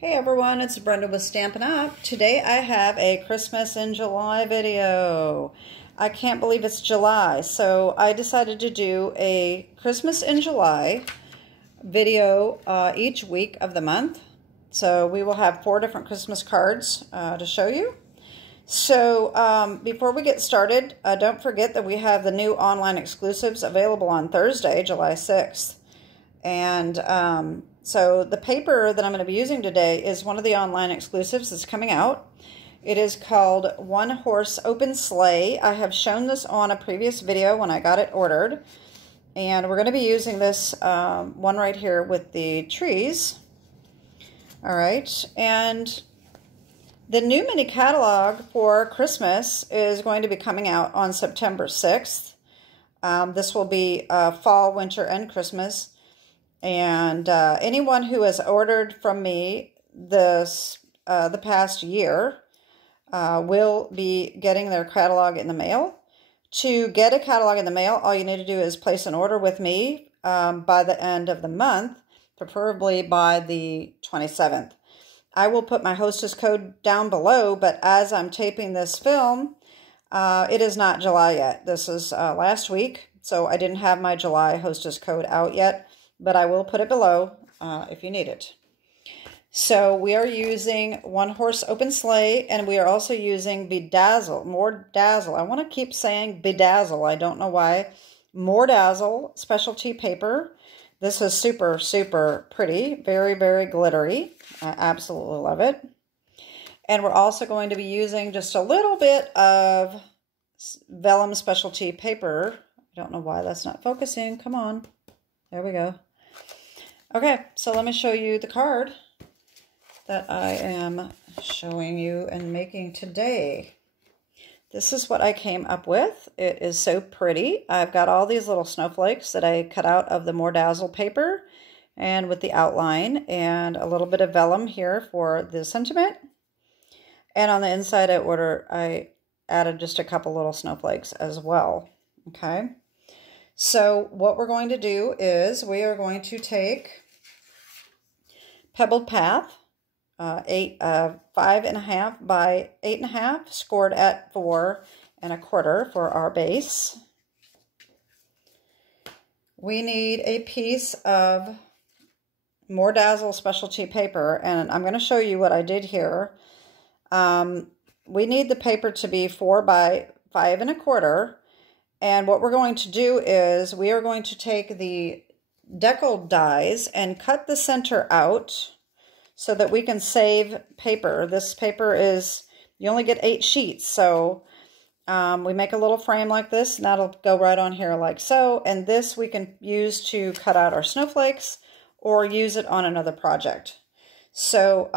Hey everyone, it's Brenda with Stampin' Up. Today I have a Christmas in July video. I can't believe it's July, so I decided to do a Christmas in July video each week of the month. So we will have 4 different Christmas cards to show you. So before we get started, don't forget that we have the new online exclusives available on Thursday, July 6th. And so the paper that I'm going to be using today is one of the online exclusives that's coming out. It is called One Horse Open Sleigh. I have shown this on a previous video when I got it ordered. And we're going to be using this one right here with the trees. All right. And the new mini catalog for Christmas is going to be coming out on September 6th. This will be fall, winter, and Christmas. And anyone who has ordered from me this the past year will be getting their catalog in the mail. To get a catalog in the mail, all you need to do is place an order with me by the end of the month, preferably by the 27th. I will put my hostess code down below, but as I'm taping this film, it is not July yet. This is last week, so I didn't have my July hostess code out yet. But I will put it below if you need it. So we are using One Horse Open Sleigh, and we are also using Bedazzle, more Dazzle. I want to keep saying Bedazzle. I don't know why. More Dazzle specialty paper. This is super, super pretty. Very, very glittery. I absolutely love it. And we're also going to be using just a little bit of Vellum specialty paper. I don't know why that's not focusing. Come on. There we go. Okay, so let me show you the card that I am showing you and making today. This is what I came up with. It is so pretty. I've got all these little snowflakes that I cut out of the More Dazzle paper and with the outline and a little bit of vellum here for the sentiment. And on the inside I added just a couple little snowflakes as well. Okay. So what we're going to do is we are going to take Pebbled Path, 5.5 by 8.5, scored at 4 1/4 for our base. We need a piece of More Dazzle specialty paper, and I'm going to show you what I did here. We need the paper to be 4 by 5 1/4. And what we're going to do is we are going to take the Deckled dies and cut the center out so that we can save paper. This paper is, you only get 8 sheets. So we make a little frame like this, and that'll go right on here like so. And this we can use to cut out our snowflakes or use it on another project. So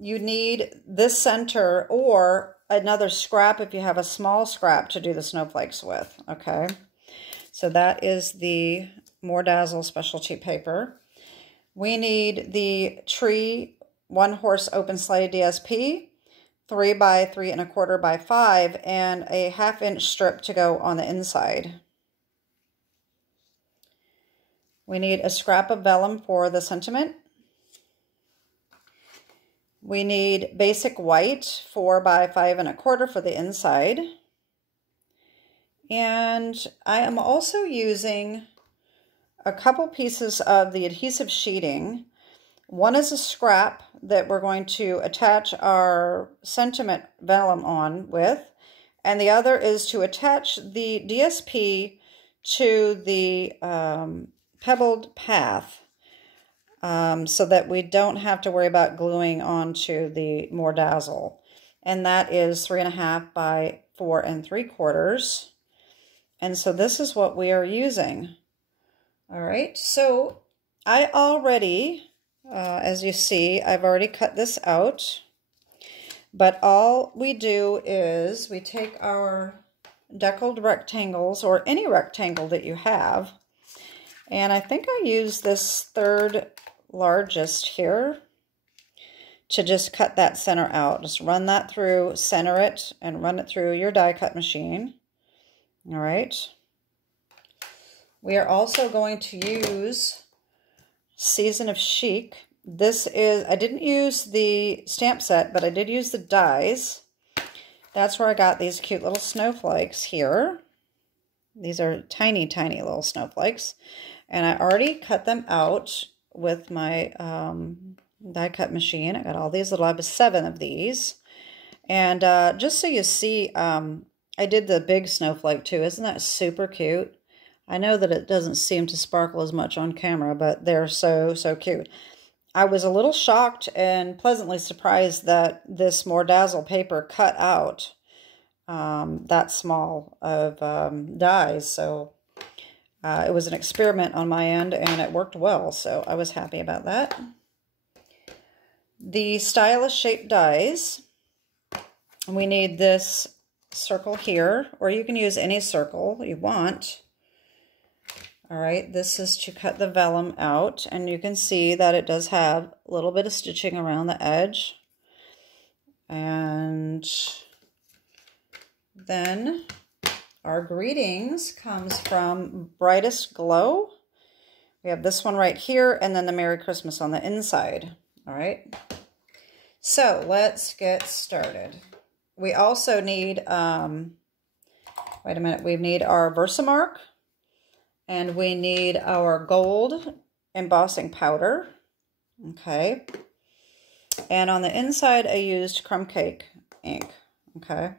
you need this center or another scrap if you have a small scrap to do the snowflakes with, okay? So that is the More Dazzle specialty paper. We need the tree One Horse Open Sleigh DSP, 3 by 3 1/4 by 5, and a 1/2 inch strip to go on the inside. We need a scrap of vellum for the sentiment. We need basic white, 4 by 5 1/4 for the inside. And I am also using a couple pieces of the adhesive sheeting. One is a scrap that we're going to attach our sentiment vellum on with, and the other is to attach the DSP to the Pebbled path. So that we don't have to worry about gluing onto the More Dazzle. And that is 3.5 by 4 3/4. And so this is what we are using. All right, so I already, as you see, I've already cut this out. But all we do is we take our Deckled rectangles, or any rectangle that you have, and I think I use this 3rd largest here to just cut that center out. Just run that through, center it, and run it through your die cut machine. All right. We are also going to use Season of Chic This is, I didn't use the stamp set, but I did use the dies. That's where I got these cute little snowflakes here. These are tiny, tiny little snowflakes. And I already cut them out with my die cut machine. I got all these little, I have 7 of these. And just so you see, I did the big snowflake too. Isn't that super cute? I know that it doesn't seem to sparkle as much on camera, but they're so, so cute. I was a little shocked and pleasantly surprised that this more Dazzle paper cut out that small of dies. So it was an experiment on my end, and it worked well, so I was happy about that. The stylish shaped dies, we need this circle here, or you can use any circle you want. All right, this is to cut the vellum out, and you can see that it does have a little bit of stitching around the edge. And then our greetings comes from Brightest Glow. We have this one right here, and then the Merry Christmas on the inside. All right, so let's get started. We also need, wait a minute, we need our Versamark, and we need our gold embossing powder, okay? And on the inside, I used Crumb Cake ink, okay?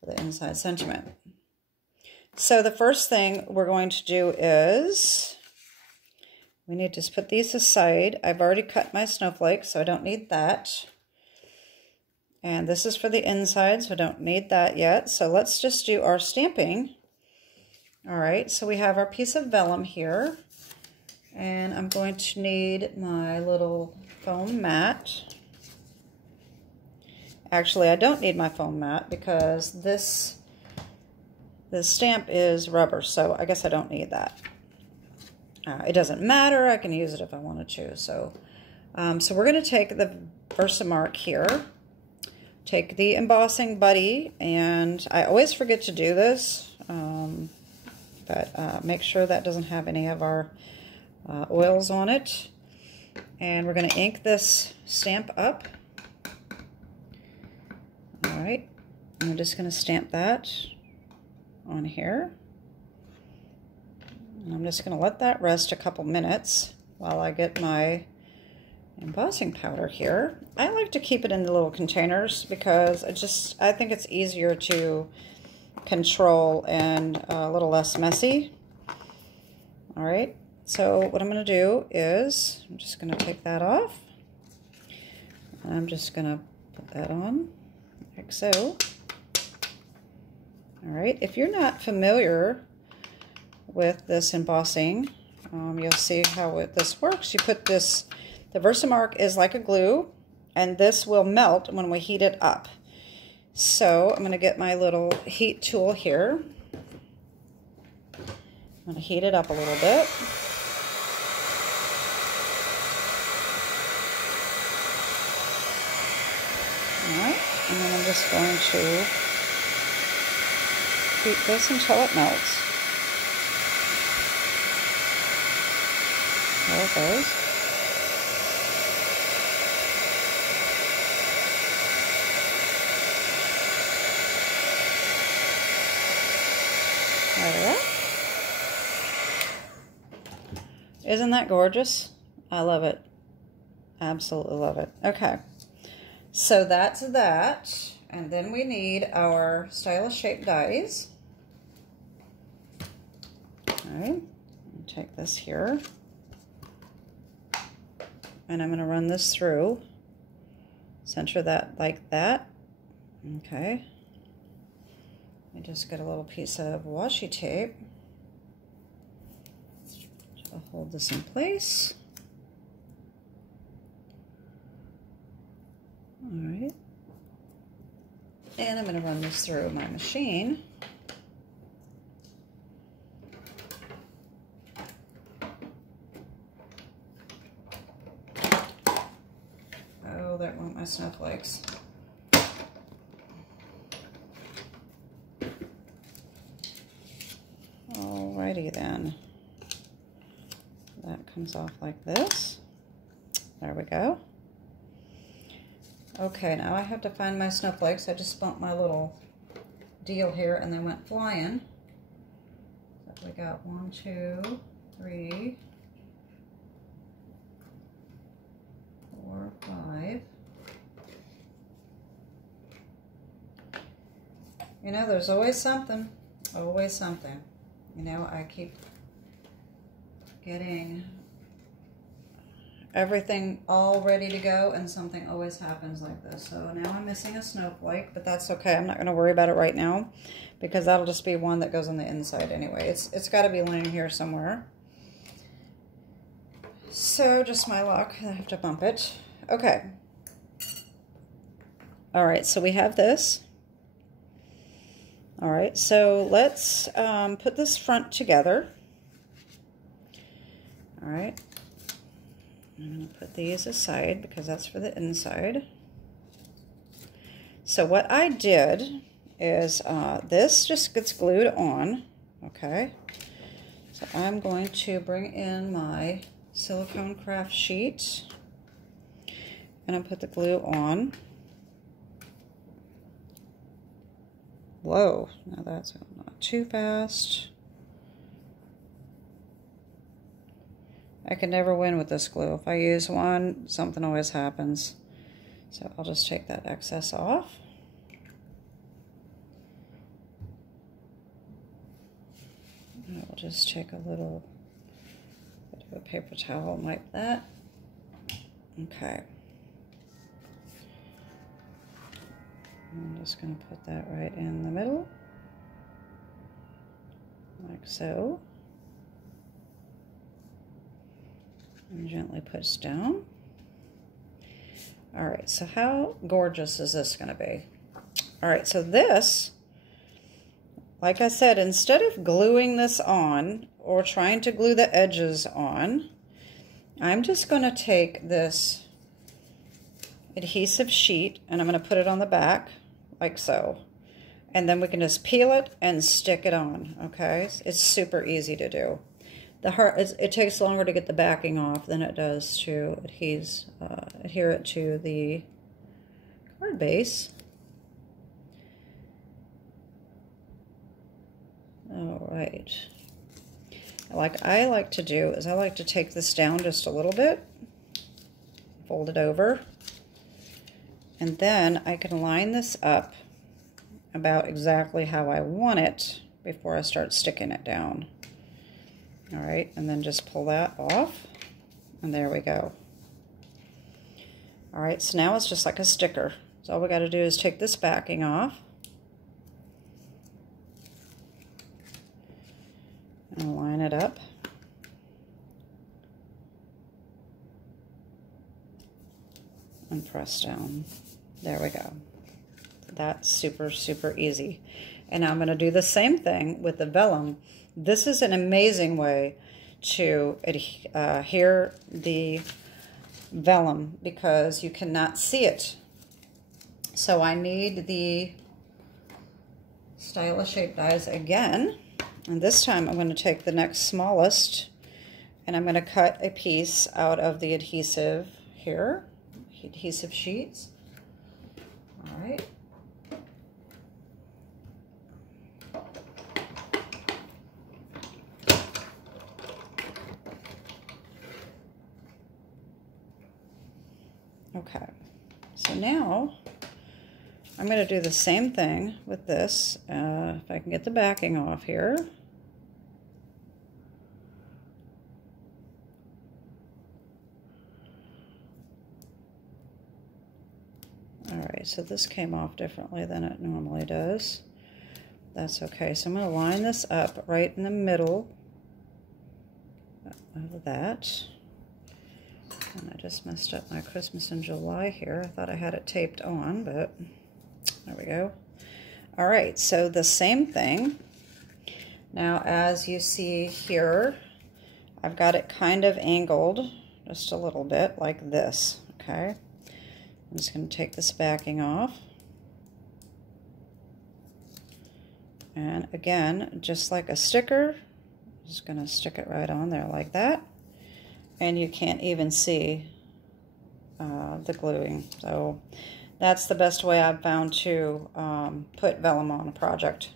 For the inside sentiment. So the first thing we're going to do is, we need to put these aside. I've already cut my snowflake, so I don't need that. And this is for the inside, so I don't need that yet. So let's just do our stamping. All right, so we have our piece of vellum here. And I'm going to need my little foam mat. Actually, I don't need my foam mat because this stamp is rubber, so I guess I don't need that. It doesn't matter, I can use it if I wanted to. So we're gonna take the Versamark here. Take the embossing buddy, and I always forget to do this, but make sure that doesn't have any of our oils on it. And we're going to ink this stamp up. All right, and I'm just going to stamp that on here. And I'm just going to let that rest a couple minutes while I get my embossing powder here. I like to keep it in the little containers because I think it's easier to control and a little less messy. All right, so what I'm going to do is I'm just going to take that off. And I'm just going to put that on like so. All right, if you're not familiar with this embossing, you'll see how this works. You put this, the Versamark is like a glue, and this will melt when we heat it up. So I'm going to get my little heat tool here. I'm going to heat it up a little bit. All right, and then I'm just going to heat this until it melts. There it goes. There. Isn't that gorgeous? I love it. Absolutely love it. Okay, so that's that. And then we need our stylish shaped dies. All right, take this here. And I'm going to run this through. Center that like that. Okay. I just get a little piece of washi tape to hold this in place. All right. And I'm going to run this through my machine. Oh, that went my snowflakes. Alrighty then. That comes off like this. There we go. Okay, now I have to find my snowflakes. I just bumped my little deal here and they went flying. So we got 1, 2, 3, 4, 5. You know, there's always something. Always something. You know, I keep getting everything all ready to go and something always happens like this. So now I'm missing a snowflake, but that's okay. I'm not going to worry about it right now because that'll just be one that goes on the inside anyway. It's got to be laying here somewhere. So just my luck. I have to bump it. Okay. All right, so we have this. All right, so let's put this front together. All right. I'm going to put these aside because that's for the inside. So what I did is this just gets glued on, okay? So I'm going to bring in my silicone craft sheet and I'll put the glue on. Whoa, now that's not too fast. I can never win with this glue. If I use one, something always happens. So I'll just take that excess off. And I will just take a little bit of a paper towel and wipe that. Okay. I'm just going to put that right in the middle, like so. And gently push down. All right, so how gorgeous is this going to be? All right, so this, like I said, instead of gluing this on or trying to glue the edges on, I'm just going to take this adhesive sheet and I'm going to put it on the back like so. And then we can just peel it and stick it on, okay? It's super easy to do. It takes longer to get the backing off than it does to adhere it to the card base. All right. Like I like to do is I like to take this down just a little bit, fold it over, and then I can line this up about exactly how I want it before I start sticking it down. All right, and then just pull that off, and there we go. All right, so now it's just like a sticker. So all we got to do is take this backing off and line it up. And press down. There we go. That's super, super easy. And I'm going to do the same thing with the vellum. This is an amazing way to adhere the vellum because you cannot see it. So I need the stylish shape dies again. And this time I'm going to take the next smallest and I'm going to cut a piece out of the adhesive here, adhesive sheets. All right. Okay, so now I'm going to do the same thing with this. If I can get the backing off here. All right, so this came off differently than it normally does. That's okay. So I'm going to line this up right in the middle of that. And I just messed up my Christmas in July here. I thought I had it taped on, but there we go. All right, so the same thing. Now, as you see here, I've got it kind of angled just a little bit like this, okay? I'm just going to take this backing off. And again, just like a sticker, I'm just going to stick it right on there like that. And you can't even see the gluing. So that's the best way I've found to put vellum on a project.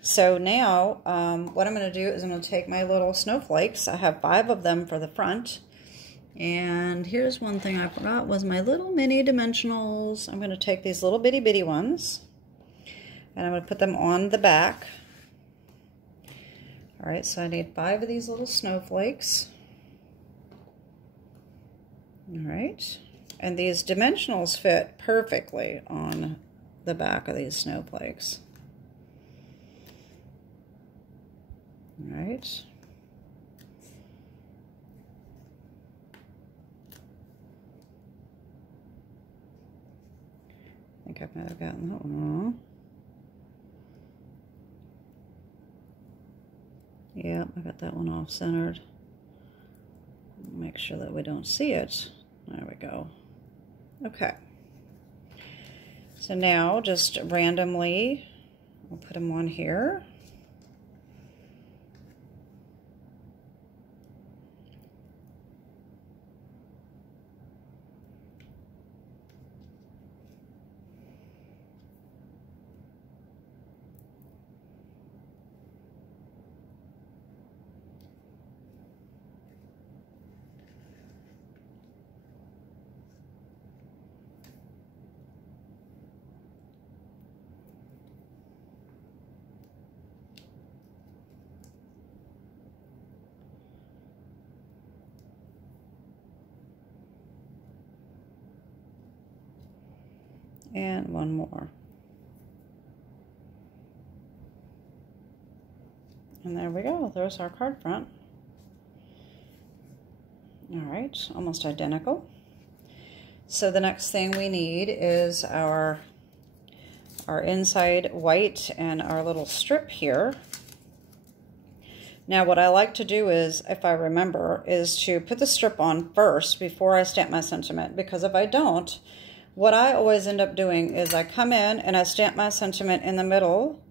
So now what I'm going to do is I'm going to take my little snowflakes. I have 5 of them for the front. And here's one thing I forgot was my little mini dimensionals. I'm going to take these little bitty bitty ones and I'm going to put them on the back. All right, so I need 5 of these little snowflakes. All right, and these dimensionals fit perfectly on the back of these snowflakes. All right. I think I might have gotten that one wrong. Yeah, I got that one off centered. Make sure that we don't see it. There we go. Okay. So now just randomly, we'll put them on here. And one more. And there we go. There's our card front. All right, almost identical. So the next thing we need is our inside white and our little strip here. Now what I like to do is, if I remember, is to put the strip on first before I stamp my sentiment, because if I don't, what I always end up doing is I come in and I stamp my sentiment in the middle,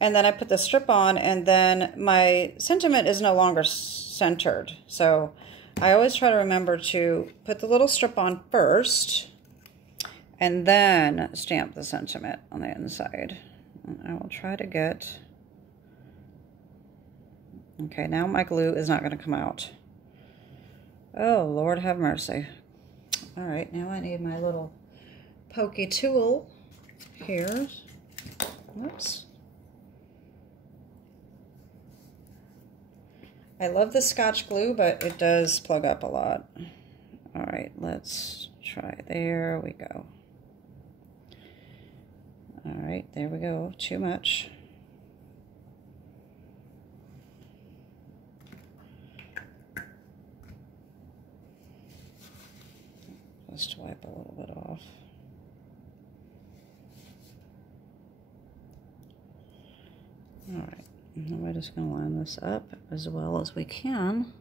and then I put the strip on, and then my sentiment is no longer centered. So I always try to remember to put the little strip on first, and then stamp the sentiment on the inside. And I will try to get... Okay, now my glue is not going to come out. Oh, Lord have mercy. All right, now I need my little pokey tool here. Whoops. I love the Scotch glue, but it does plug up a lot. All right, let's try. There we go. All right, there we go. Too much. Just wipe a little bit off. All right, and we're just going to line this up as well as we can.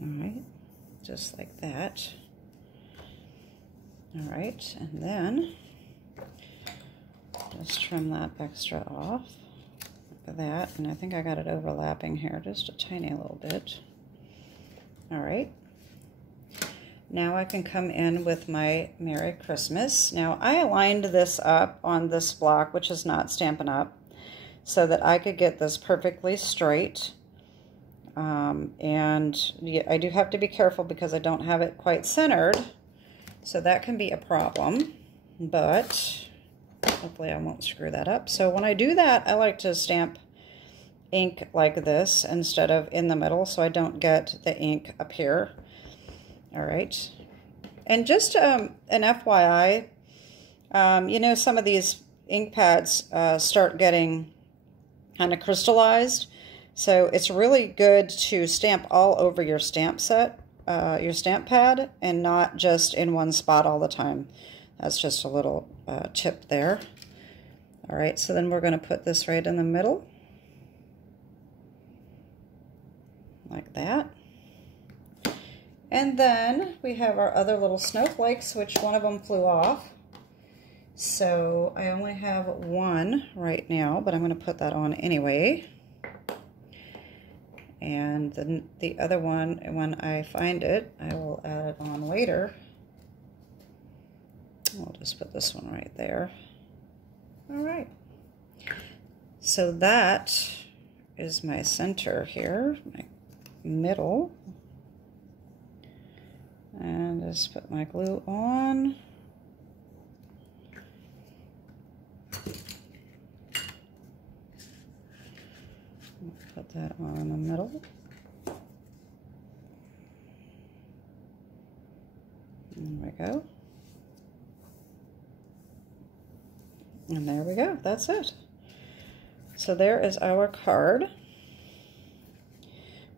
All right, just like that. All right, and then just trim that extra off. Look at that, and I think I got it overlapping here just a tiny little bit. All right. Now I can come in with my Merry Christmas. Now I aligned this up on this block, which is not Stampin' Up, so that I could get this perfectly straight. And I do have to be careful because I don't have it quite centered, so that can be a problem, but hopefully I won't screw that up. So when I do that, I like to stamp ink like this instead of in the middle, so I don't get the ink up here. All right, and just an FYI, you know, some of these ink pads start getting kind of crystallized, so it's really good to stamp all over your stamp set, your stamp pad, and not just in one spot all the time. That's just a little tip there. All right, so then we're going to put this right in the middle, like that. And then we have our other little snowflakes, which one of them flew off. So I only have one right now, but I'm going to put that on anyway. And then the other one, when I find it, I will add it on later. I'll just put this one right there. All right. So that is my center here, my middle. And just put my glue on. Put that on in the middle. There we go. And there we go. That's it. So there is our card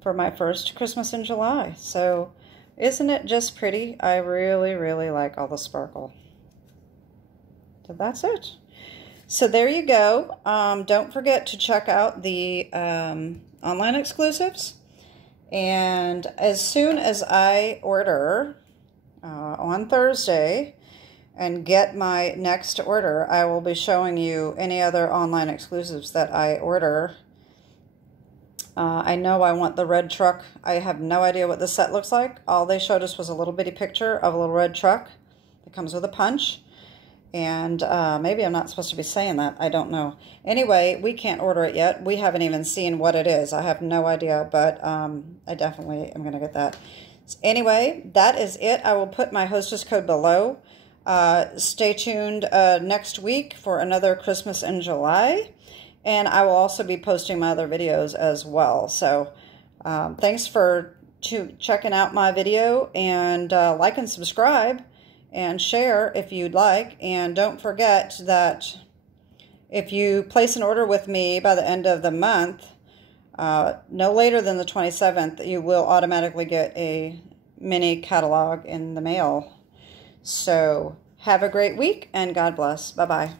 for my first Christmas in July. So isn't it just pretty? I really, really like all the sparkle. So that's it. So there you go. Don't forget to check out the online exclusives. And as soon as I order on Thursday and get my next order, I will be showing you any other online exclusives that I order. I know I want the red truck. I have no idea what the set looks like. All they showed us was a little bitty picture of a little red truck that comes with a punch. And maybe I'm not supposed to be saying that. I don't know. Anyway, we can't order it yet. We haven't even seen what it is. I have no idea, but I definitely am going to get that. Anyway, that is it. I will put my hostess code below. Stay tuned next week for another Christmas in July. And I will also be posting my other videos as well. So thanks for checking out my video, and like and subscribe. And share if you'd like. And don't forget that if you place an order with me by the end of the month, no later than the 27th, you will automatically get a mini catalog in the mail. So have a great week, and God bless. Bye-bye.